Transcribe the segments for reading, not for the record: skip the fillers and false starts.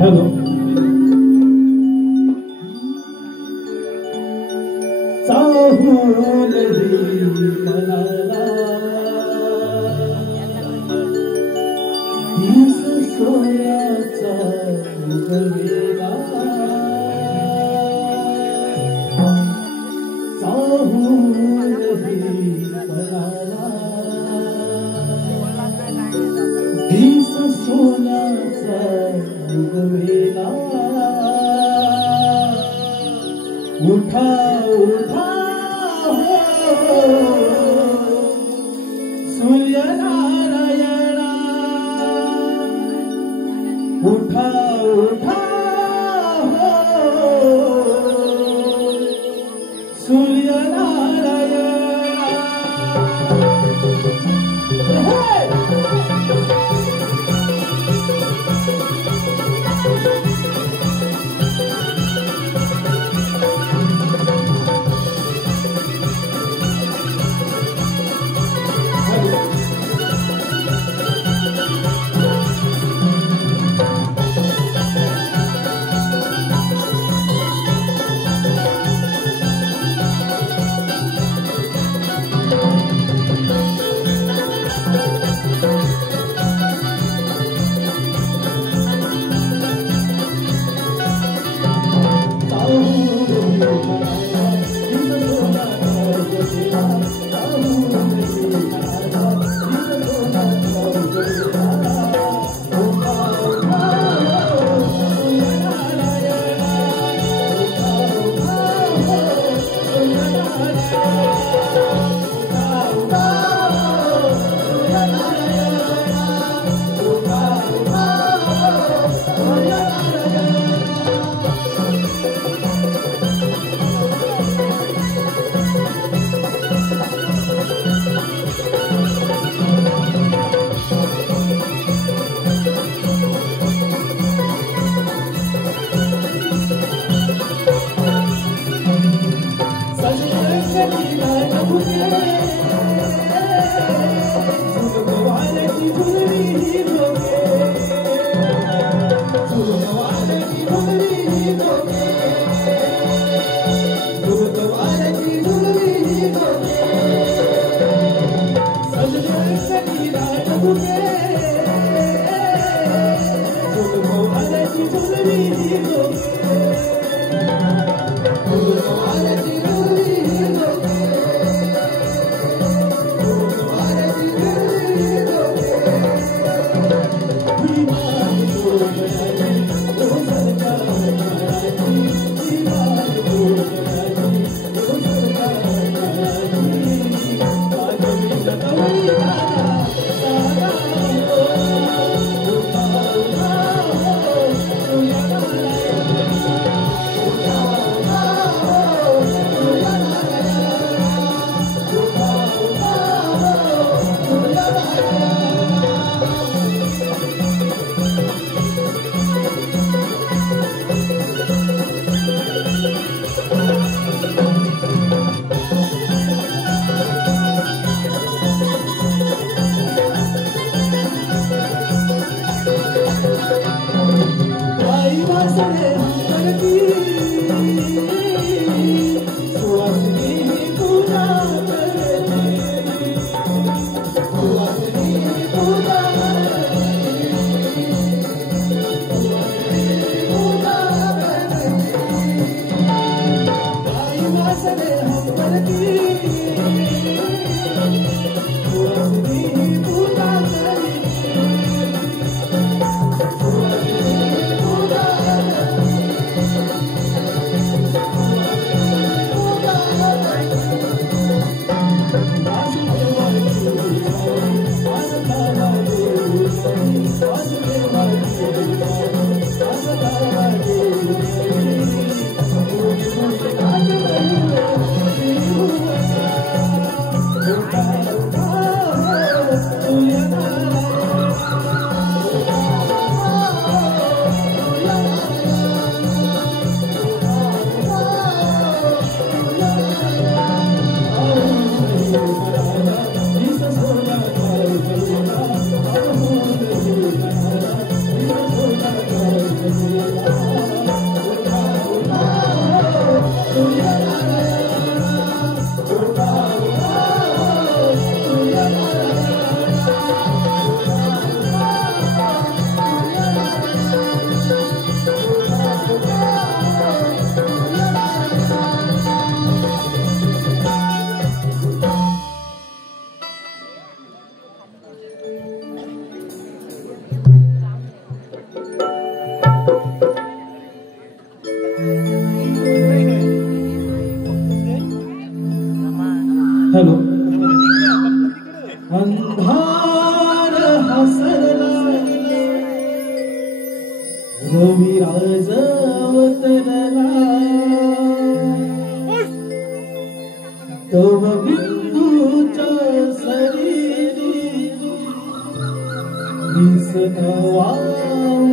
Hello. चाहूल दी मनाला तीस सोयाचा उगवेला चाहूल दी मनाला तीस सोयाचा उगवेला उठा उठा सूर्य नारायणा उठा उठा सूर्य नारायणा रविराज अवतरला तव बिंदूच्या शरीरी दिसनवा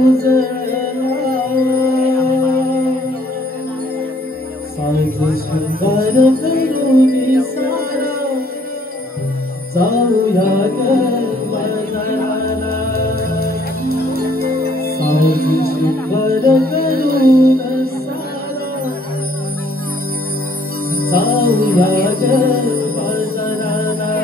उजळला साज शृंगार करुणी सारा जाऊया बाजाराला साज शृंगार करून सारा जाऊया बाजाराला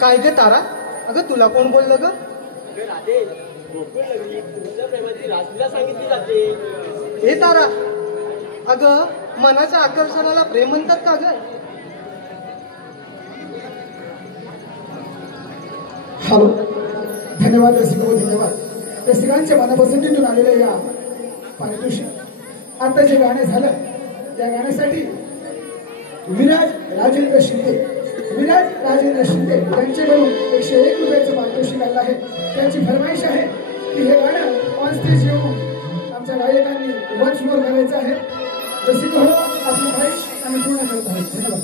काय गे तारा, अगं तुला कोण बोललं ग? सांगितली जाते. हे तारा, अगं मनाच्या आकर्षणाला प्रेम म्हणतात का ग? हॅलो, धन्यवाद रसिको, धन्यवाद. रसिकांच्या मनापसंतीतून आलेल्या या पारितोषिक आता जे गाणे झालं त्या गाण्यासाठी विराज राजेंद्र शिंदे यांच्याकडून 101 रुपयाचं पारितोषिक आलं आहे. त्यांची फरमाईश आहे की हे गाणं ऑन स्टेज येऊन आमच्या गायकांनी वन्स मोर करायचं आहे. रसिक हो आपली फरमाईश आम्ही पूर्ण करत आहोत. धन्यवाद.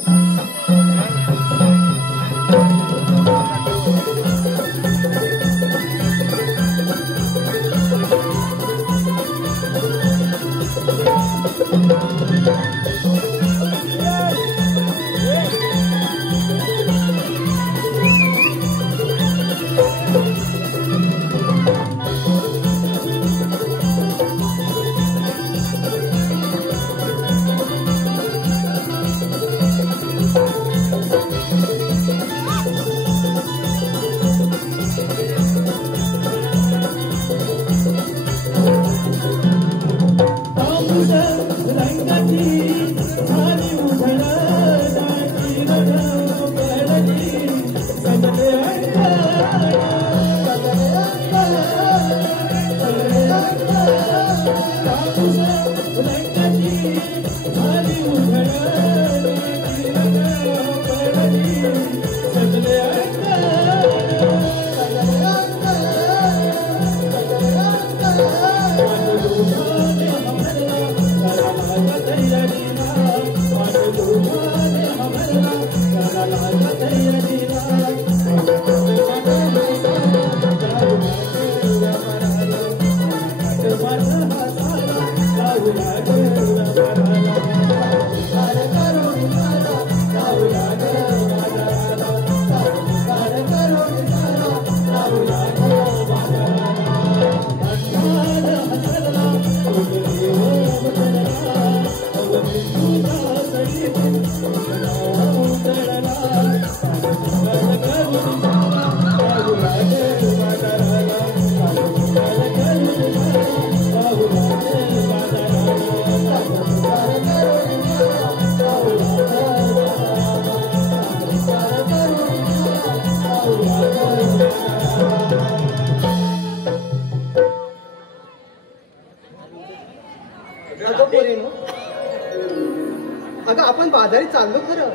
अगं आपण बाजारी चाललो खरं,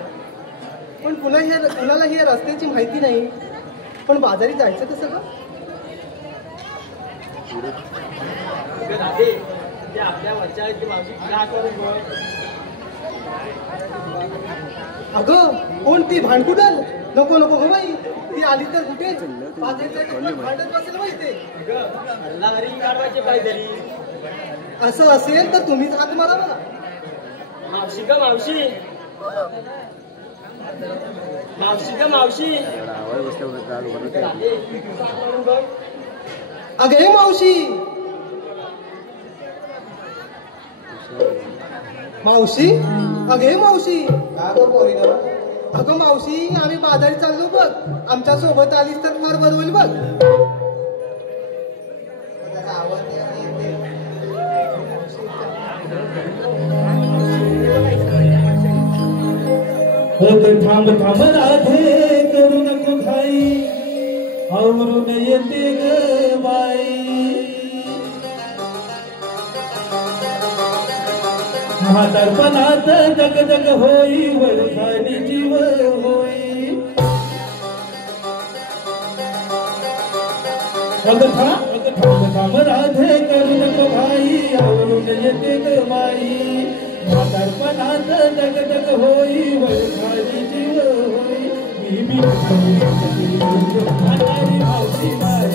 पण कुणाला ही रस्त्याची माहिती नाही. पण बाजारी जायचं कसं ग? आपल्या वरच्या मावशी अगं कोण ती भांडकुडल? नको नको हो बाई, ती आली तर कुठे भांडत बसेल माहिती. काढवायचे काहीतरी असं असेल तर तुम्हीच हात मारा मला. मावशी का मावशी, मावशी का मावशी. अगे मावशी, मावशी, अगे मावशी. अगं मावशी, आम्ही बाजारी चाललो बघ, आमच्या सोबत आलीस तर फार बरं होईल बघ. थांब थांब राधे करू नको घाई, आवरून येते ग बाई. म्हातारपणात जग जग होई, वरखाली जीव होई. अग थांब थांब राधे करू नको घाई, आवरून येते ग बाई. म्हातारपणात जग जग होई, वरखाली जीव होई. मी बी म्हातारी मावशी बाई,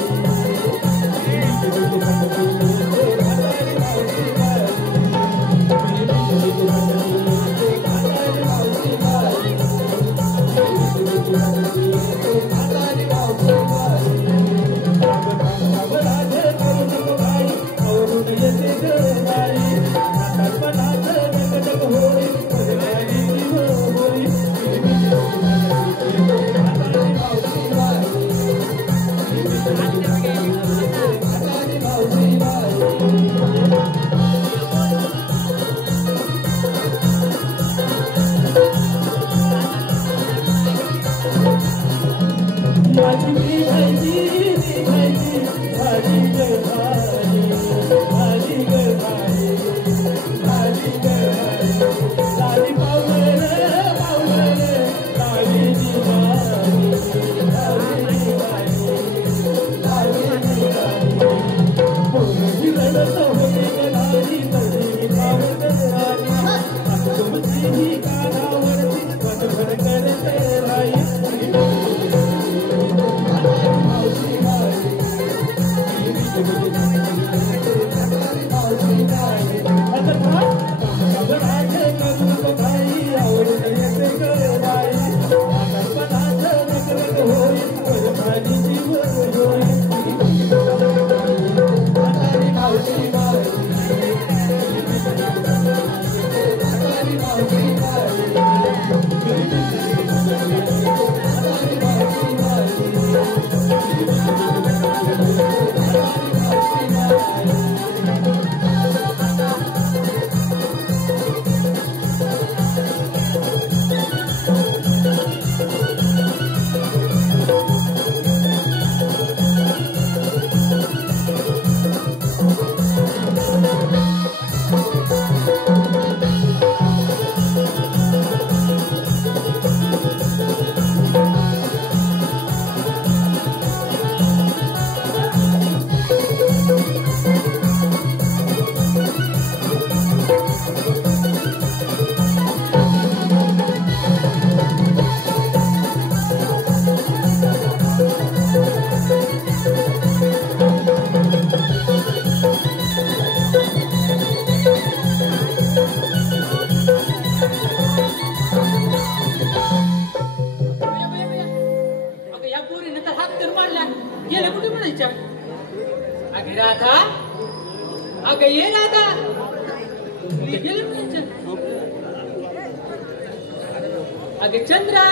अगे चंद्रा,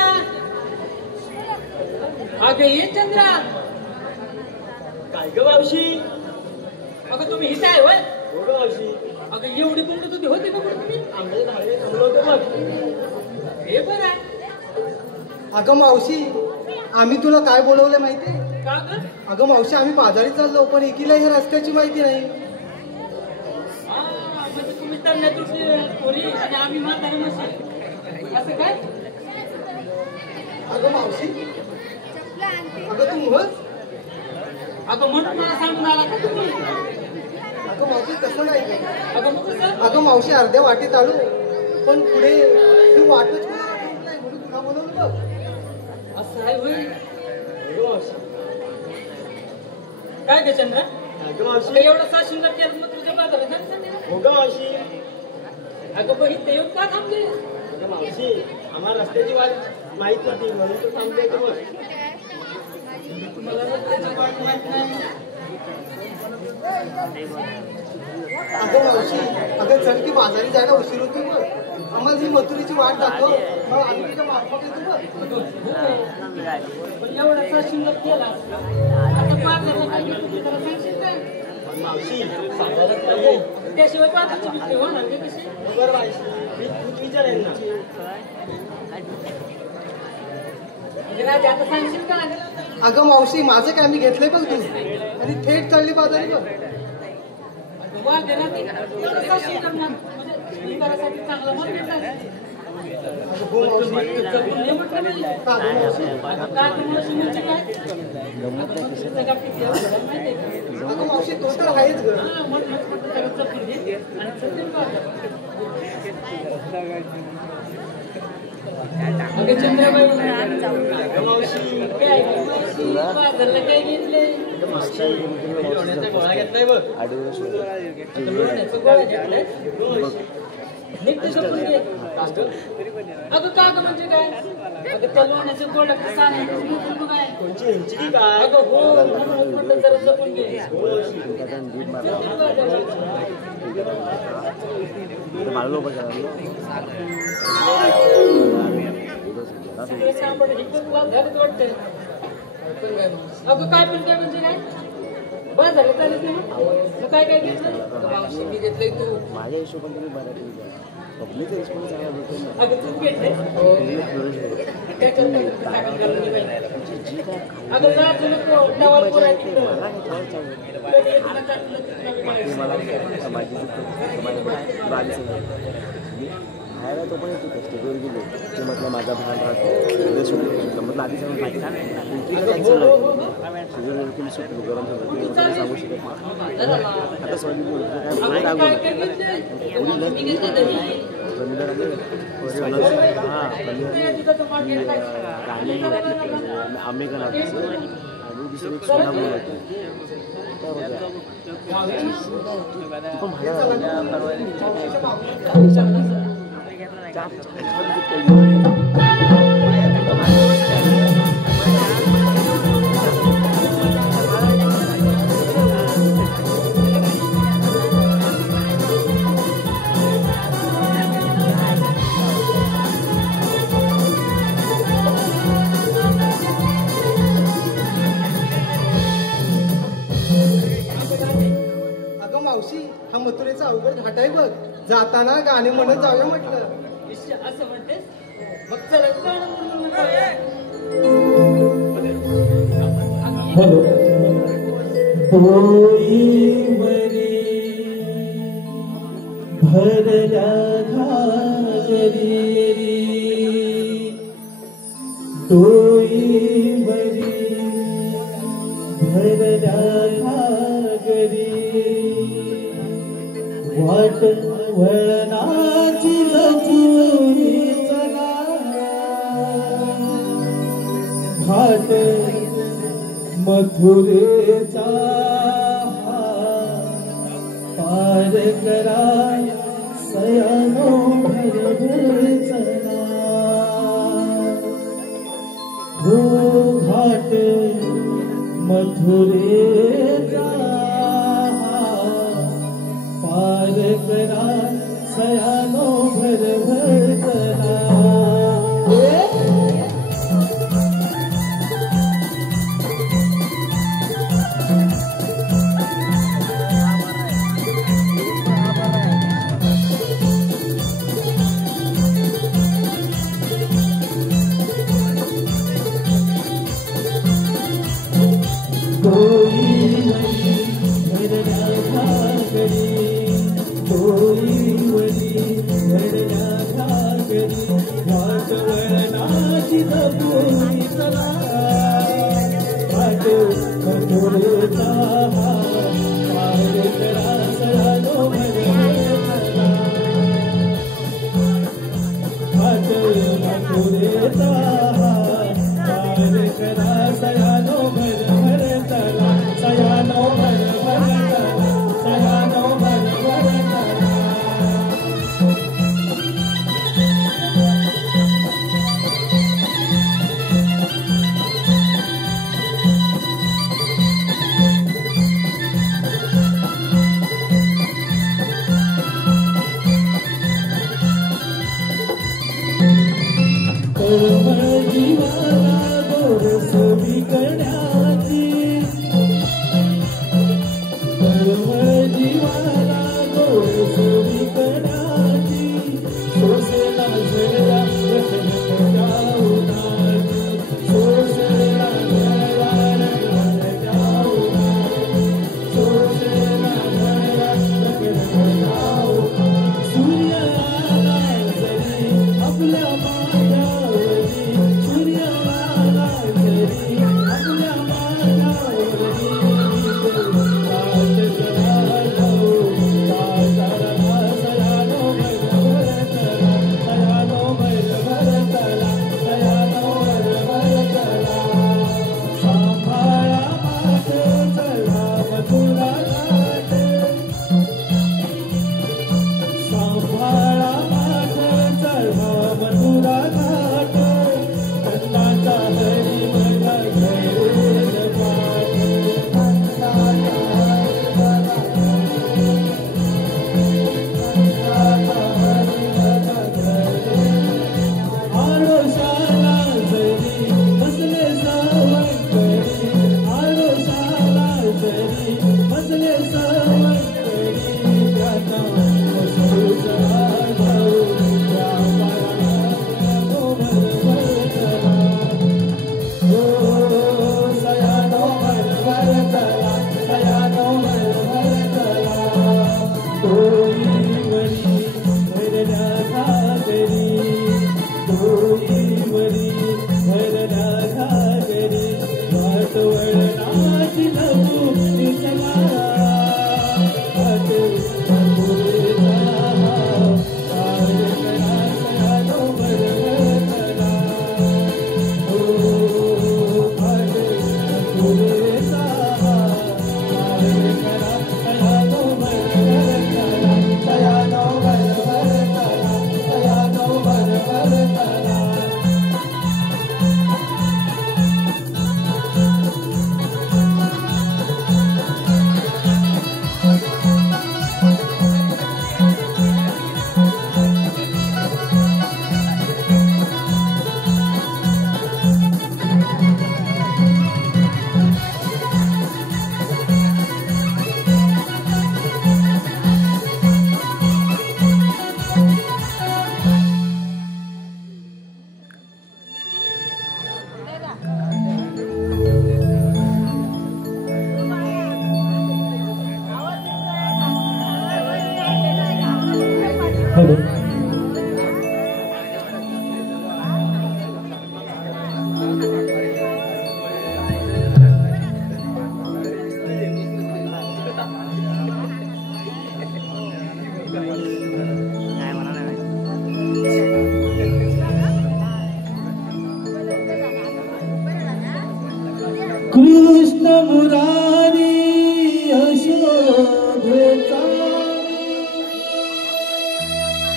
अगे ये चंद्रा. काय ग मावशी? अगं तुम्ही इथे आहे होय? हो ग मावशी. अगं एवढी बोंबलत होती होती का बरं तुम्ही? आमच्या धाडे थांबलो होतो मग. हे बरं आहे. अगं मावशी, आम्ही तुला काय बोलवलं माहितीये? का ग? अगं मावशी, आम्ही बाजारी चाललो, पण एकीला ह्या रस्त्याची माहिती नाही. म्हणजे तुम्ही तर पोरी आणि आम्ही म्हातारे नसेल असं काय? अगं मावशी, अगं तू मुळच. अगं म्हणून मला सांगून आला का तुम्ही? अगं मावशी, तसं नाही. अगं मग कसं? अगं मावशी, अर्ध्या वाटेत आलो, पण पुढे तू वाटच कोणाला ठेवत नाही म्हणून तुला बोलवलं बघ. असं आहे होय? हो ग मावशी. काय ग चंद्रा? काय ग अगं मावशी? एवढं साशिंगार केलं मग तुझ्या बाजारात जायचं नाही? हो ग मावशी. अगं पण इथे येऊन का थांबले? अगं मावशी, आम्हाला रस्त्याची वाट माहित नव्हती म्हणून तो थांबलोय तो बघ. मला रस्त्याची वाट माहित नाही. अगं मावशी, अगं चल की बाजारी जायला उशीर होतो बघ. आम्हाला ही मथुरीची वाट दाखव, मग आम्ही तिच्या मार्फत येतो बघ. पण एवढा साशिंगार केला आता बाजारात काय घेतो ते जरा सांगशील का? पण मावशी, सांगायलाच पाहिजे. त्याशिवाय बाजारची विक्री होणार का कशी? बरं मावशी, मी विचारेन ना. राजा आता सांगशील का? अगं मावशी, माझं काय मी घेतलंय बघ तू, आणि थेट चालली बाजारी बघ. वा देणार नाही का? साशिंगार करणार म्हणजे श्रीकारासाठी चांगला म्हणून अगं हो मावशी. जपून ये म्हटलं नाही. का गं मावशी? काय तुम्हाला म्हणजे काय? आता तुमचं जगा किती आहे तुला माहिती आहे का? अगं मावशी, तो तर आहेच ग. हा, म्हणून सगळं जपून घे आणि सध्या बाजार. अगं चंद्राबाई, अगं मावशी, काय गं मावशी, बाजारला काय घेतले? अगं मावशी, मी लोण्याचा गोळा घेतलाय बघ. लोण्याचं गोळा घेतलाय? नीट जपून घे. अगं का गं म्हणजे काय? अगं त्या लोण्याचं गोळा कसं आणायचं तू काय? कोणची ह्यांची की काय? अगं हो, म्हणून म्हटलं जरा जपून घे. ते सांभाळ, हे पण बाजारात वाटतंय. अगं काय पण काय म्हणजे काय? बाजारात आलीस नाही मग काय काय घेतलं? मावशी मी घेतलंय तू. माझ्या हिशोबाने तुम्ही मराठी पब्लिक रिस्पॉन्स चांगला भेटतो ना. अगं तू घेतले काय करतो? अगं जायचं नको, टवाल पोर आहे तिकडं. कधी येताना चाललं तिकडं मला माझी खायला तो पण येतो स्टेजवर गेलो ते म्हटलं माझा भाग राहतो म्हटलं आधी सांगून कॅन्सल शेड्यूल तुम्ही सुटलो गरम झालं सांगू शकत नाही. आता सॉरी हां आंबेकर आणि दुसरी एक सोना बोलवते तू पण मावशी हा मथुरेचा अवघड घाट आहे बघ जाताना गाणे म्हणत जाऊया म्हटलं असं म्हणतेस मग चला गाणं म्हणून जाऊया. हॅलो होई मरी भरल्या घागरी डोई मरी भरल्या घागरी वाट वळणाची जपुरी चला घाट मथुरेचा पार करा सयानो भरभर चला हो घाट मथुरेचा पार करा सयानो भरभर चला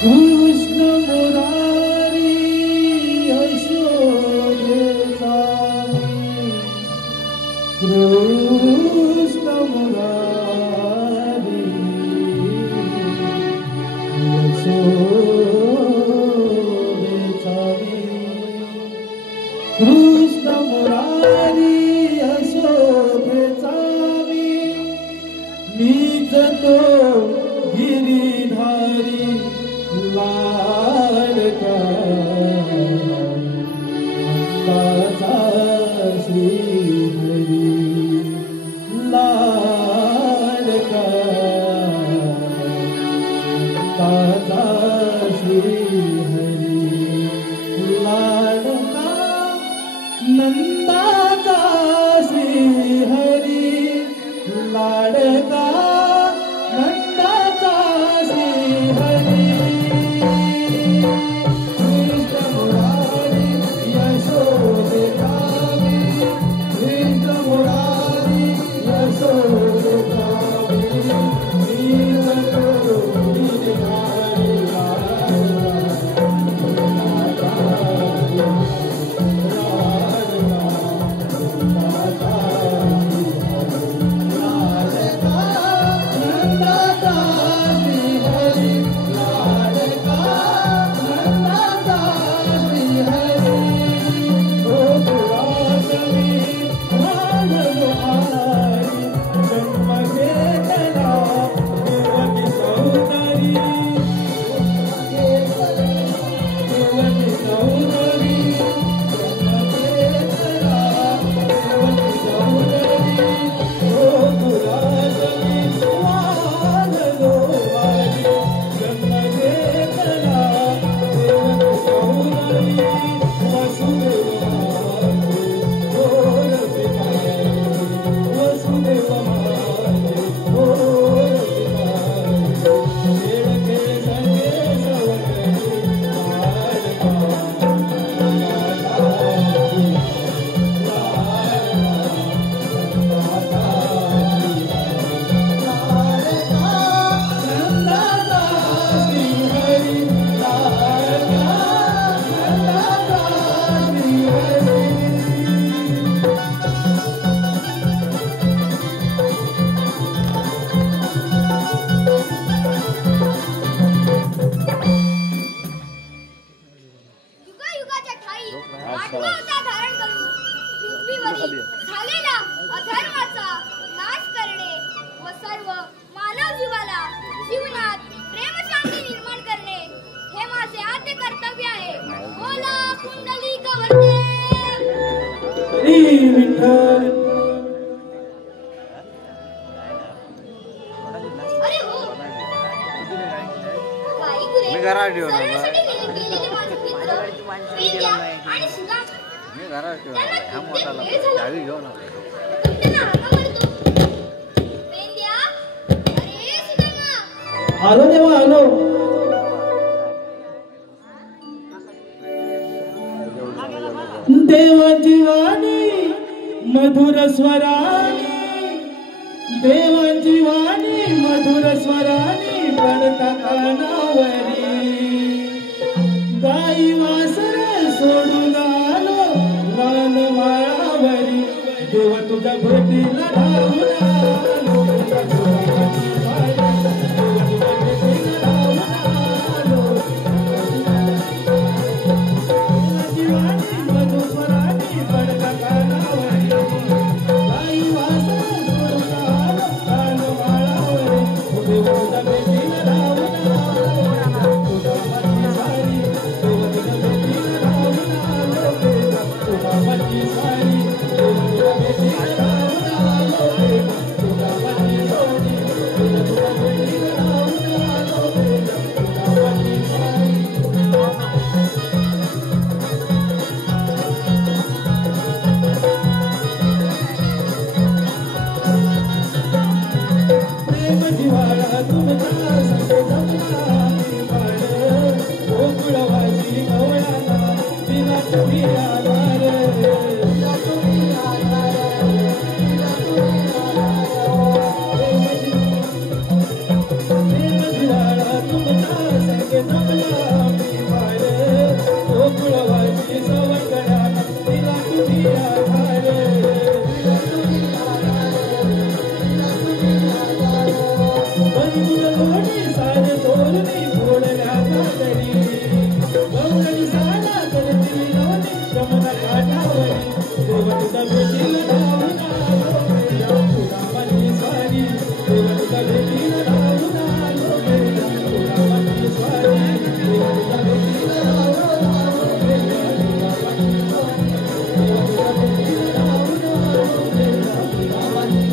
कृष्ण मुरारी यशोदेचा कृष्ण मुरारी यशोदेचा कृष्ण मुरारी यशोदेचा मीच तो गिरीधारी लाडका ताजा श्रीहरी लाडका ताजा श्रीहरी लाडका नंदाचा श्रीहरी लाडका नंदाचा श्रीहरी कृष्ण मुरारी यशोदेचा कृष्ण मुरारी यशोदेचा झालेला अधर्माचा नाश करणे व सर्व मानव जीवाला जीवनात प्रेमशांती निर्माण करणे हे माझे आद्य कर्तव्य आहे. बोला पुंडलिक वरदे हरी विठ्ठल. अरे हो गाई गुरे चरण्यासाठी गेलेले माझे मित्र पेंड्या आणि सुदामा त्यांना कित्येक वेळ झाला. त्यांना हाका मारतो. पेंड्या, अरे सुदामा. आलो देवा आलो. देवाची वाणी मधुर स्वरानी देवाची वाणी मधुर स्वरानी पडता कानावरी गाई वासर सोडून आलो रानमाळावरी देव तुझ्या भेटीला धावून आलो. No तुझ्या भेटीला धावून आलो गेल्या तुझ्या स्वारी तुझ्या भेटीला धावून आलो गेल्या तुझ्या स्वारी तुझ्या भेटीला धावून आलो गेल्या तुझ्या स्वारी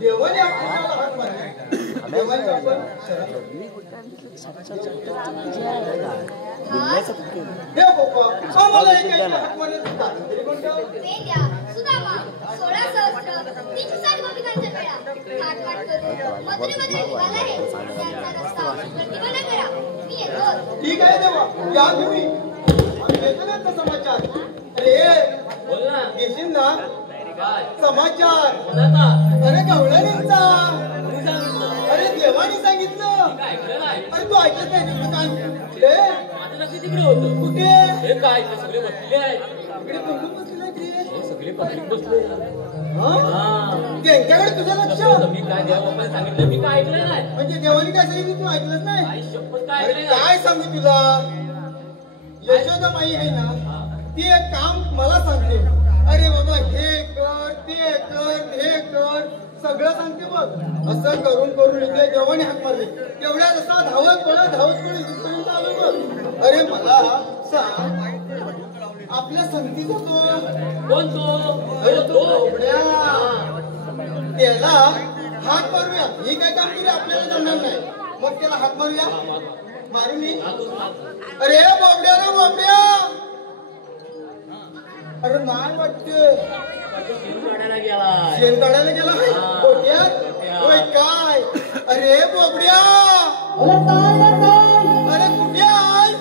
देवाने आपल्याला हात मारले देवाने आपण देव बाप्पा आम्हाला एकाच्या हात मारण्याचं कारण तरी कोणतं? वेद्या, सुदामा, 16 सहस्त्र 360 गोपिकांचा मेळा थाटमाट करून मथुरेमध्ये निघाला आहे. त्यांचा रस्ता प्रतिबंध करा. मी येतो. ठीक आहे देवा या तुम्ही आम्ही घेतो ना आता समाचार. अरे बोल ना घेशील ना काय समाचार? कोणाचा अरे गवळणींचा. कोणी सांगितलं अरे देवानी सांगितलं. काय ऐकलं नाही अरे तू ऐकत नाही तुझं काय माझं लक्ष तिकडे होतं कुठे हे काय ते सगळे बसलेले आहेत इकडे बघून बसलेला की हे सगळे पब्लिक बसले हा? हा त्यांच्याकडे तुझं लक्ष मी काय देवा बाप्पाने सांगितलं मी काय ऐकलं नाही म्हणजे देवानी काय सांगितलं तू ऐकलंच नाही. आई शपथ काय अरे ऐकलं नाही काय सांगू तुला यशोदामाई आहे ना ती एक काम मला सांगते. अरे बाबा हे कर ते कर हे कर सगळं सांगते बघ. असं करून करून इथल्या देवाने हात मारले तेवढ्या रस्ता धावत पळत इथपर्यंत आलो बघ. अरे मला सांग आपल्या संगतीचा तो कोण तो अरे तो उघड्या. त्याला हात मारूया ही काय कामगिरी आपल्याला जमणार नाही. मग त्याला हात मारूया मारू मी. अरे बोबड्या रे बोबड्या. अरे नाही वाटते काढायला गेला शेण काढायला गेला गोट्यात होय काय. अरे बोबड्या अरे कुठे आहे.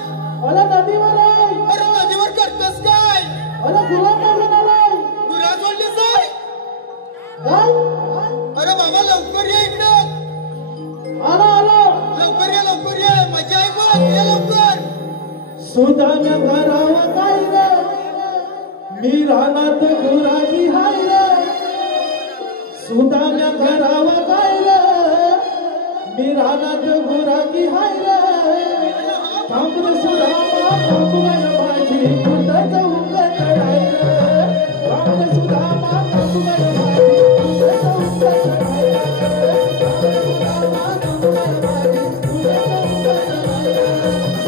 अरे नदीवर करतोस काय. गुरा सोडलीस आहे. अरे बाबा लवकर ये इकडं लवकर ये मजा आहे बघ ये लवकर. सुदाम्या करावं काय ग मी रानात गुरागी हाय ग. सुदाम्या करावं काय ग मी रानात गुरागी हाय ग. थांब रे सुदामा थांब रे माझी कुठं जाऊ कटळाय ग. थांब रे सुदामा थांब रे माझी कुठं जाऊ कटळाय ग. थांब रे सुदामा थांब रे माझी कुठं जाऊ कटळाय ग.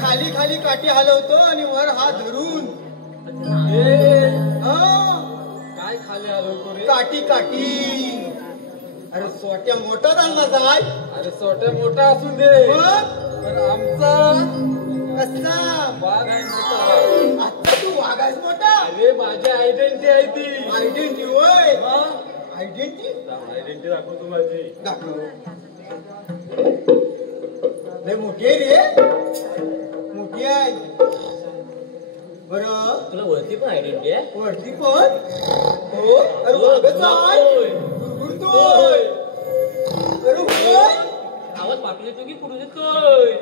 खाली खाली काठी हलवतो आणि वर हात धरून काय खाली हलवतो रे काठी काठी. अरे सोट्या मोठा झाला जाय. अरे सोट्या मोठा असू दे पण आमचा कसा वाघ आहे मोठा. आता तू वाघास मोठा. अरे माझी आयडेंटिटी आहे ती. आयडेंटिटी होय. आयडेंटिटी आयडेंटिटी दाखव तू माझी. दाखव. लय मोठी आहे रे, मोठी आहे. बरं तुला वरती पण आयडेंटिटी आहे? वरती पण हो. अरे वागच आहे. गुरगुरतोय. अरे होय. आवाज पाठवून येतो की पुढून येतोय?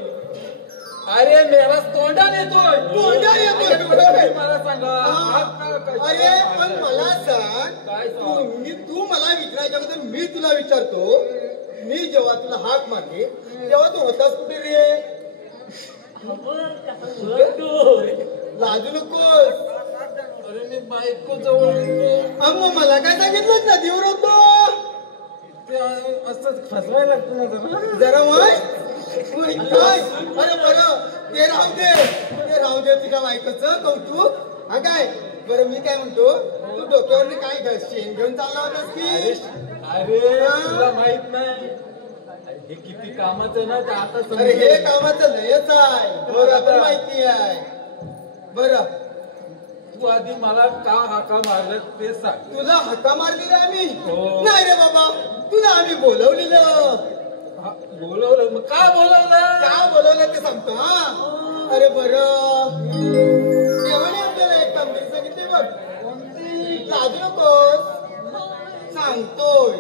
अरे मेरा तोंडात येतोय. तोंडात येतोय. मला सांगा. अरे पण मला सांग, काय सांग? तू मला विचारायच्या अगोदर मी तुला विचारतो. मी जेव्हा तुला हाक मारली तेव्हा तू होतास कुठे रे? लाजू नकोस. अरे मी बायको जवळ होतो. मग मला काय सांगितलं? नदीवर होतो. ते असं फसवायला लागतं ना जरा वय काय. अरे बरं ते राहू दे तुझ्या बायकोचं कौतुक. हा काय बरं मी काय म्हणतो, तू डोक्यावर काय शेण घेऊन चालला होतास की? अरे तुला माहित नाही हे किती कामाचं ना, ते आता अरे हे कामाचं लयच आहे. बरं पण माहिती आहे. बरं तू आधी मला का हाका मारलं ते सांग. तुला हक्का मारलेला आम्ही? हो. नाही रे बाबा, तुला आम्ही बोलवलेलं. बोलवलं? मग का बोलवलं? का बोलवलं ते सांगतो. हा अरे बरं देवाने आपल्याला एक कामगिरी सांगितली बघ. लाजू नकोस, सांगतोय.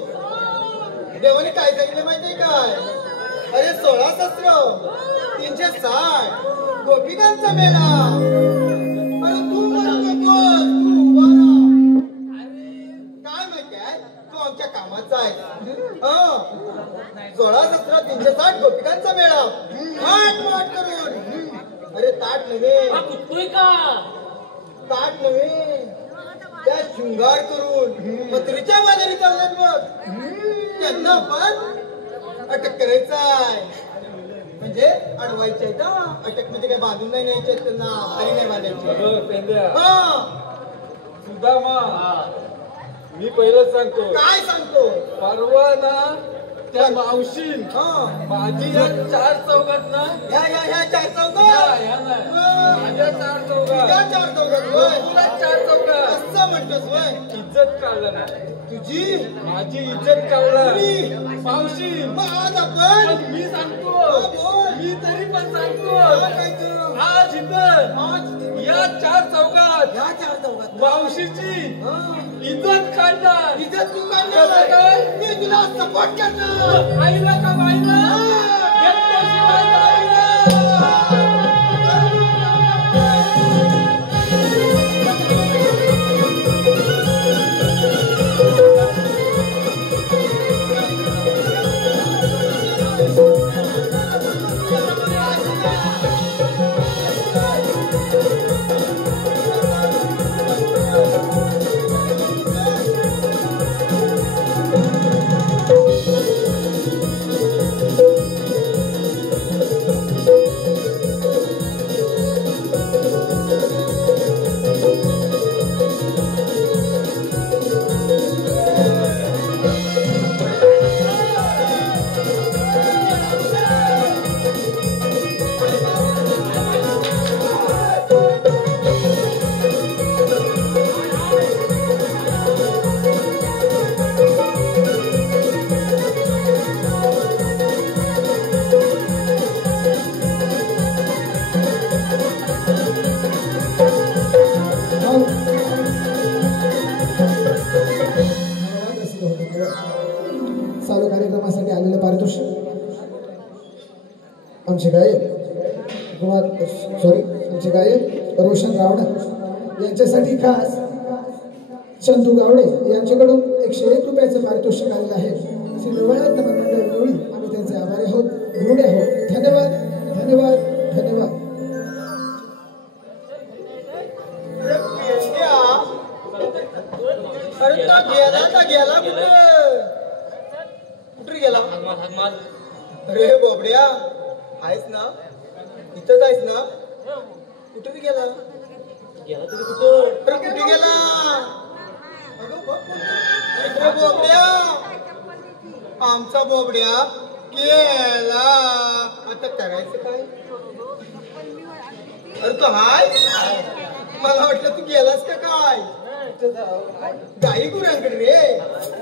देवाने काय सांगितलं माहितीये काय? अरे 16 शस्त्र 360 गोपिकांचा मेळा. अरे तू म्हणत नकोस, तू उभा राहा. काय माहितीये, तू आमच्या कामाचा आहे. 16 शस्त्र 360 गोपिकांचा मेळा. माट करून. अरे ताट नव्हे, का ताट नव्हे, त्या शृंगार करून मथुरेच्या बाजारी चालल्यात बघ. त्यांना पण अटक करायचाय. म्हणजे अडवायचे. अटक म्हणजे काय बांधून नाही न्यायचे त्यांना, भारी नाही बांधायचे. सुदामा मी पहिलं सांगतो. काय सांगतो? परवा ना त्या मावशी माझी या 4 चौघात ना, ह्या 4 चौघात, माझ्या 4 चौघात, त्या 4 चौघात वय, तुला 4 चौघात असं म्हणतोस वय. इज्जत काढलं ना तुझी, माझी इज्जत काढला मावशी. मग आज आपण पण मी सांगतो, मी तरी पण सांगतो, आज इथं या 4 चौघात, ह्या 4 चौघात मावशीची इज्जत काढणार. इज्जत तू काढणार काय? मी तुला सपोर्ट करणार. आईला का बाईला घेतल्याशिवाय आईला. चालू कार्यक्रमासाठी आलेलं पारितोषिक आमचे गायक आमचे गायक रोशन रावडा यांच्यासाठी खास चंदू गावडे यांच्याकडून 101 रुपयाचं पारितोषिक आलेलं आहे. श्री निवळ्यात मंडळ निवळी आम्ही त्यांचे आभारी आहोत, ऋणी आहोत. धन्यवाद धन्यवाद धन्यवाद. गेला कुठे गेला? अरे बोबड्या आहेस ना? इथंच आहेस ना? कुठे गेला? अरे कुठे गेला? अरे बोबड्या, आमचा बोबड्या गेला. आता करायचं काय? अरे तू हाय? मला वाटलं तू गेलास का काय? कुठं जाऊ गाई गुरांकडे रे.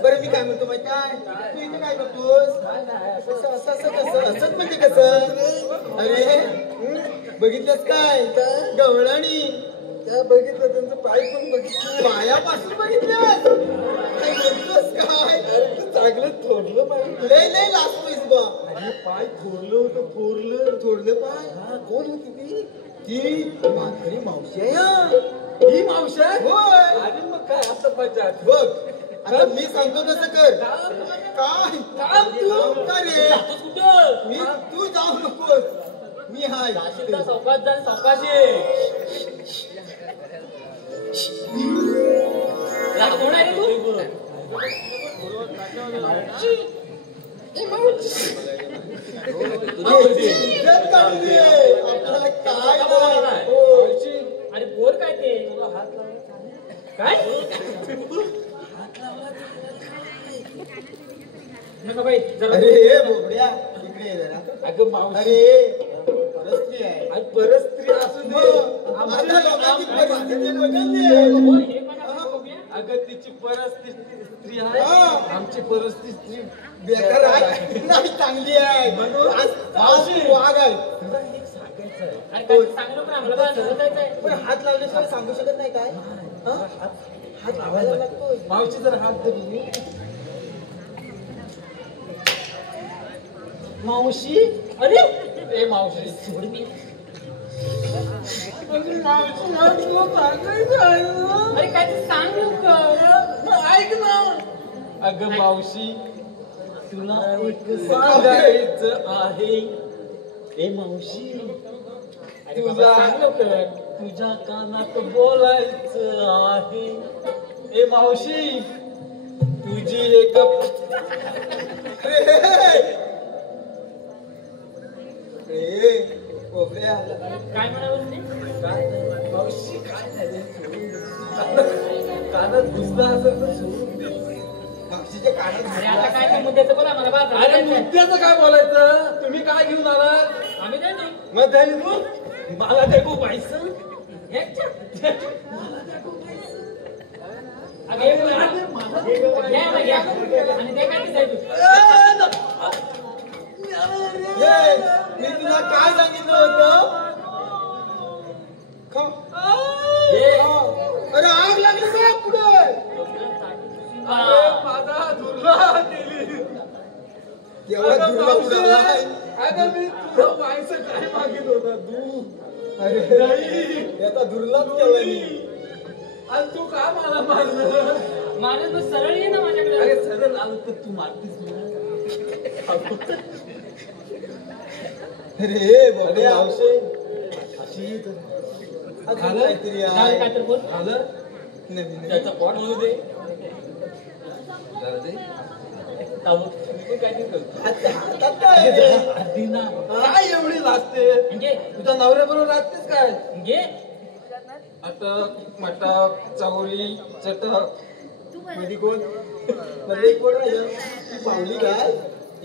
बरं मी काय म्हणतो माहिती आहे तू इथे काय करतोस? असंच म्हणजे कसं? अरे बघितलंस काय गवळणी त्या बघितलं त्यांचं पाय पण बघितलं पायापासून बघितलं काय म्हणतोस काय? चांगलं थोडलं पाय लय लय लाजतोयस बा. अरे पाय थोडलं होतं थोडलं पाय. कोण होती ती म्हातारी मावशी आहे. ही मावशी आहे होय. अरे मग काय असं पाहिजे बघ आता मी सांगतो तसं कर. काय तू का रे मी तू जाऊ नकोस मी हाय सावकाश जा सावकाशी कोण आहे तू? आपल्याला काय अरे बोल काय ते काय नका बाई जरा अरे बोबड्या इकडे ये जरा. अगं मावशी अरे परस्त्री आहे आज परस्त्री असून दे. आता लोकांची परिस्थिती बदलली हो, हे पण आपण बघूया. अगं तिची परस्त्री आहे हा. आमची परिस्थिती बेकार आहे नाही चांगली आहे मावशी वाघ आहे. तुला एक सांगायचं आहे. अरे काय सांगलं पण आम्हाला बाजारात जायचं आहे. पण हात लावल्याशिवाय सांगू शकत नाही काय? हा? हात लावायला लागतो. मावशी जर हात धरली मावशी अरे ए मावशी सोड मी अरे काय ते सांग लवकर. ऐक ना अगं मावशी तुला एक सांगायचं आहे. ए मावशी अरे बाबा, सांग लवकर. तुझ्या कानात बोलायचं आहे. ए मावशी तुझी एक बोबड्या काय म्हणावं ते? काय नाही, मावशी काय नाही कानात घुसला असेल तर सोडून दे. मावशीच्या कानात अरे आता काय ते मुद्द्याचं बोला मला बाजारात अरे जायचं आहे. मुद्द्याचं काय बोलायचं? तुम्ही काय घेऊन आलात? आम्ही जायचो. मग घरी तू मला देखू पाहिजे. अगं हे बोला. घ्या ना, घ्या. आणि ते काय जायचं मी तुला काय सांगितलं होतं? अरे आग लागली का पुढे? माझा दुर्गा केली. एवढा दुर्गा उडालाय. अगं मी तुला व्हायचं काय मागित होता दूध अरे नाही याचा दुर्लभ केलाय मी. आणि तू का मला मारलं? माणूस बस सरळ ये ना माझ्याकडे. अरे सरळ आलो तर तू मारतीस मला. अरे बघ्या मावशी अशी काहीतरी काय आहे. काय तर बोल. झालं नवीन त्याचा पॉट होऊ दे. जाऊ दे. ताबूत मी पण काहीतरी करतो. हातात काय आहे? आधी ना काय एवढी लाजते? घे तुझ्या नवऱ्याबरोबर लाजतेस काय? घे. अटक मटक चवळी चटक मध्ये कोण मध्ये कोण राहिलं? पावली काय?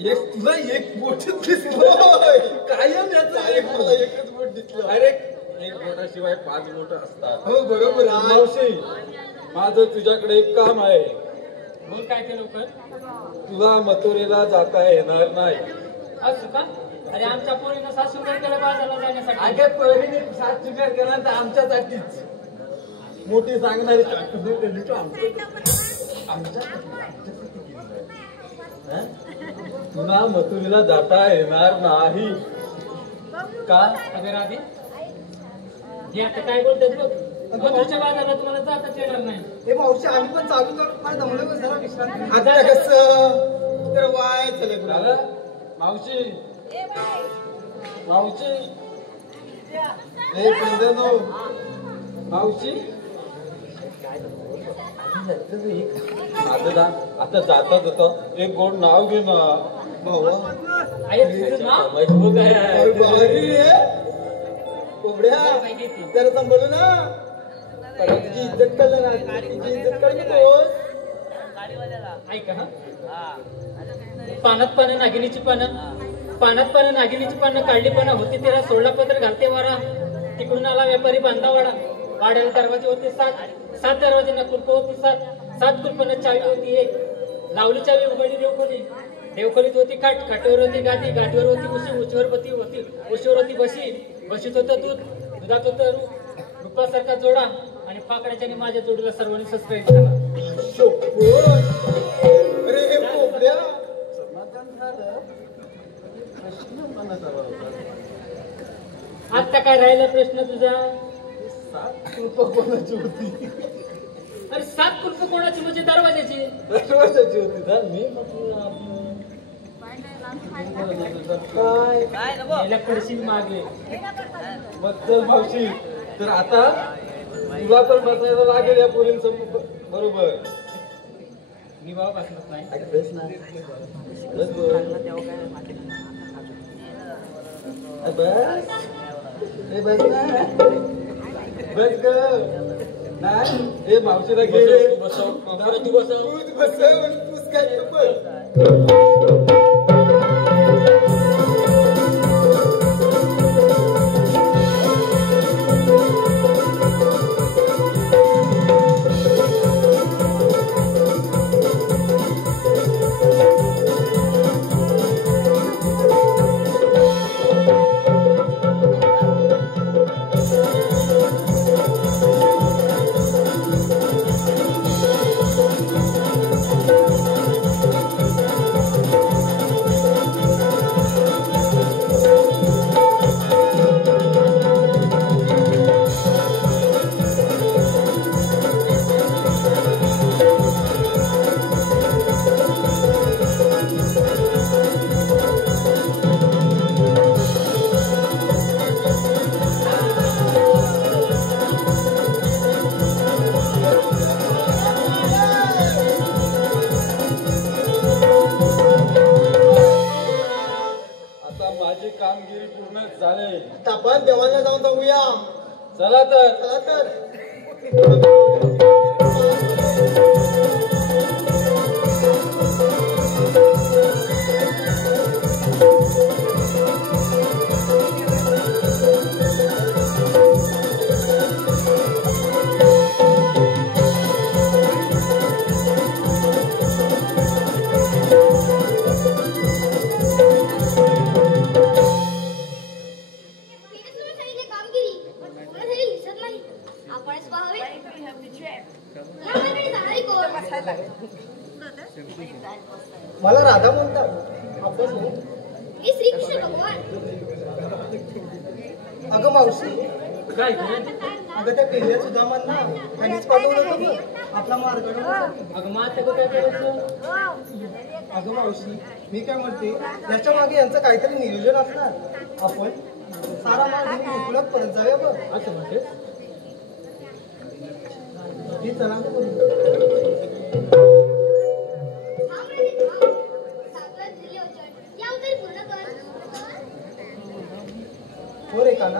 एक तुला एक बोट होय. कायम याचा एक मला एकच बोट दिसलं. अरे एक बोटाशिवाय 5 बोट असतात. हो बरोबर आहे. मावशी माझं तुझ्याकडे एक काम आहे. बोल काय ते लवकर. तुला मथुरेला जाता येणार नाही. असं का? अरे आमच्या पोरीनं सासूबाईकडे बाजारला जाण्यासाठी. अगे पहिली 7 जुगार केला तर आमच्यासाठीच मोठी सांगणारी तुला मथुरेला जाता येणार नाही. का? अगं राधे हे आता काय बोलतात बघ. मथुरच्या बाजाराला तुम्हाला जाताच येणार नाही. हे मावशी आम्ही पण चालू मला दमलं जरा विश्रांती. आता कसं तर वाय झालं झालं? मावशी मावशी नो मावशी आता जाता जाता एक गोड नाव घे ना भाऊ. आहे तुझं नाव? मजबूत आहे. कोबड्या जरा सांभाळू ना. तुझी इज्जत करलं ना. तुझी इज्जत करतोस. ऐका हा. पानात पानं नागिनीची पानं, पानात पानं नागिनीची पानं काढली पानं होती तेरा सोडला पत्र घालते वारा. तिकडून आला व्यापारी बांधावाडा. वाड्याला दरवाजे होते 7 दरवाज्यांना कुलप होती 7 कुलपांना चावी होती 1 लावली चावी उघडली देवखोलीत होती खाटेवर होती गादीवर होती उशीवर होती बशीत होतं दुधात होतं रुपासारखा जोडा आणि पाकड्याच्या आणि माझ्या जोडीला सर्वांनी सबस्क्राईब केला. अरे हे पोपड्या समाधान झालं. आता काय राहिला प्रश्न तुझा? 7 कुलप कोणाची होती? अरे 7 कुलप कोणाची म्हणजे दरवाजाची होती ना. मी काय याला पडशील मागे. मग चल मावशी, तर आता तुला पण बसायला लागेल या पोरींसमोर बरोबर. मी बाबा बसणार नाही. बस ना. बस बस. बस ना. बस ग. नाही हे मावशीला घे. तू बसव. तूच बसव, तूच काय बस. आपण देवाला जाऊन सांगूया. चला तर. मला राधा म्हणतात. आपण मी श्रीकृष्ण भगवान. अगं मावशी, काय अगं त्या पिल्ल्या सुदामांना त्यांनीच पाठवलं होतं आपला मार्ग. अगं माते काय करायचं? अगं मावशी, मी काय म्हणते, त्याच्या मागे यांचं काहीतरी नियोजन असणार. आपण सारा मार्ग घेऊन गोकुळात परत जाऊया बघ. असं म्हणते. ही चला ना बोलू. हो रे काना.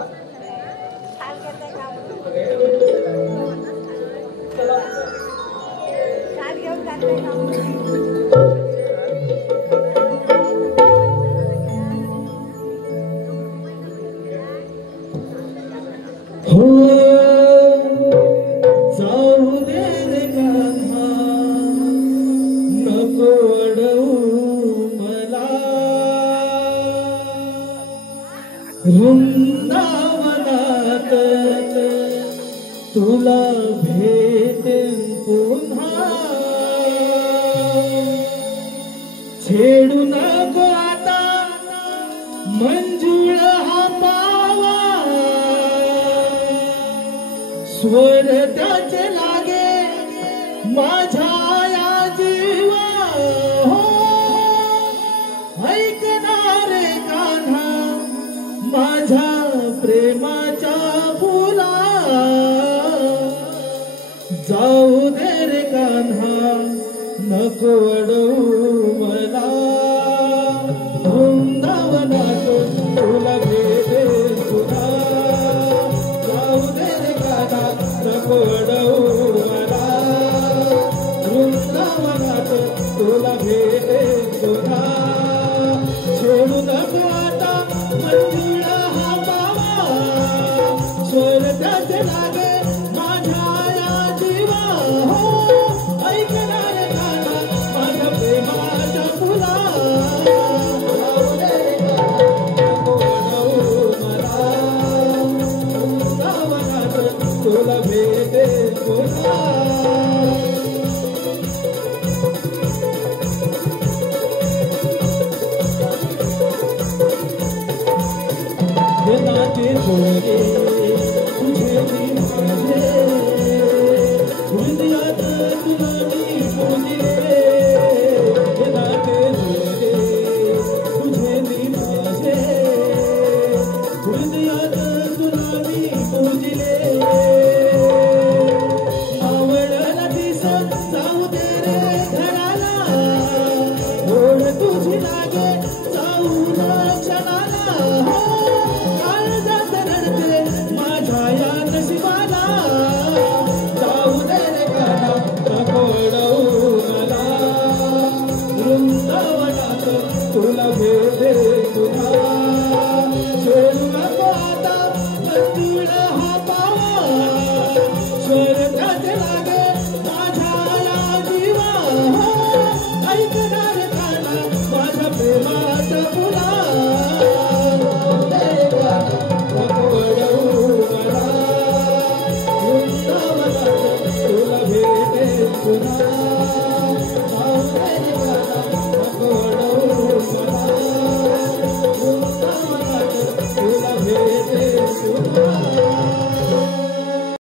हो जाऊ दे रे कान्हा, नको अडवू मला. वृंदावनात तुला भेटेन पुन्हा. छेडू नको आता मंजुळ हा पावा. स्वर त्याचे लागे माझ्या या जीवा. हो ऐकणारे कान्हा माझ्या प्रेमाच्या फुला. जाऊ दे रे कान्हा, नको अडवू मला. वृंदावनात तुला भेटेन पुन्हा. जाऊ दे रे कान्हा, नको अडवू मला. वृंदावनात तुला भेटेन पुन्हा. सोडू नको आता मंजुळा हा बाबा. स्वर त्याचे लागे नाते जोडले तुझे मी माझे